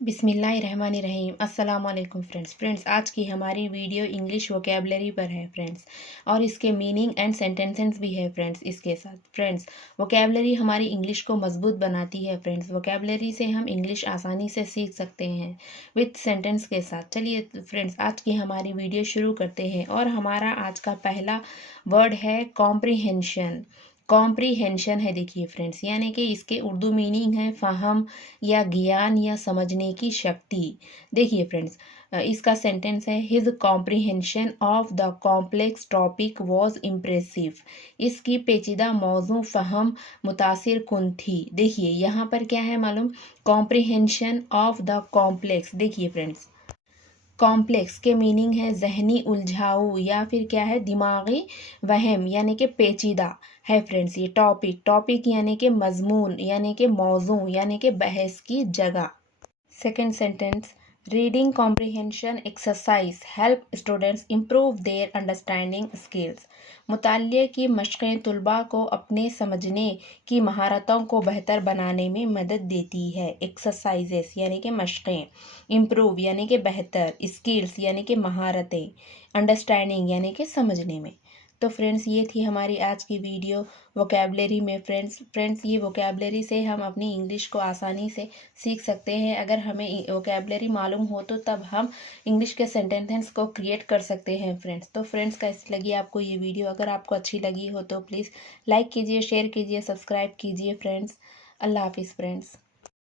बिस्मिल्लाहिर्रहमानिर्रहीम। अस्सलाम वालेकुम फ्रेंड्स। आज की हमारी वीडियो इंग्लिश वोकेबलरी पर है फ्रेंड्स, और इसके मीनिंग एंड सेंटेंसेस भी है फ्रेंड्स। इसके साथ फ्रेंड्स वोकेबलरी हमारी इंग्लिश को मजबूत बनाती है फ्रेंड्स। वोकेबलरी से हम इंग्लिश आसानी से सीख सकते हैं विथ सेंटेंस के साथ। चलिए फ्रेंड्स, आज की हमारी वीडियो शुरू करते हैं, और हमारा आज का पहला वर्ड है कॉम्प्रिहेंशन। कॉम्प्रीहेंशन है, देखिए फ्रेंड्स, यानी कि इसके उर्दू मीनिंग है फहम या ज्ञान या समझने की शक्ति। देखिए फ्रेंड्स, इसका सेंटेंस है his comprehension of the complex topic was impressive. इसकी पेचीदा मौजू फहम मुतासिर कुन थी। देखिए यहाँ पर क्या है मालूम, कॉम्प्रीहेंशन ऑफ द कॉम्प्लेक्स। देखिए फ्रेंड्स, कॉम्प्लेक्स के मीनिंग है जहनी उलझाऊ या फिर क्या है दिमागी वहम, यानी कि पेचीदा है फ्रेंड्स। ये टॉपिक यानी कि मजमून, यानी कि मौजू, यानी कि बहस की जगह। Second sentence, reading comprehension exercise help students improve their understanding skills. मुतालिये की मशक़ें तुलबा को अपने समझने की महारतों को बेहतर बनाने में मदद देती है। एक्सरसाइजेस यानी कि मशक़ें, इम्प्रूव यानी कि बेहतर, स्किल्स यानी कि महारतें, अंडरस्टैंडिंग यानी कि समझने में। तो फ्रेंड्स, ये थी हमारी आज की वीडियो वोकेबलरी में। फ्रेंड्स ये वोकेबलरी से हम अपनी इंग्लिश को आसानी से सीख सकते हैं। अगर हमें वोकेबलरी मालूम हो तो तब हम इंग्लिश के सेंटेंसेस को क्रिएट कर सकते हैं फ्रेंड्स। तो फ्रेंड्स, कैसी लगी आपको ये वीडियो? अगर आपको अच्छी लगी हो तो प्लीज़ लाइक कीजिए, शेयर कीजिए, सब्सक्राइब कीजिए फ्रेंड्स। अल्लाह हाफिज़ फ्रेंड्स।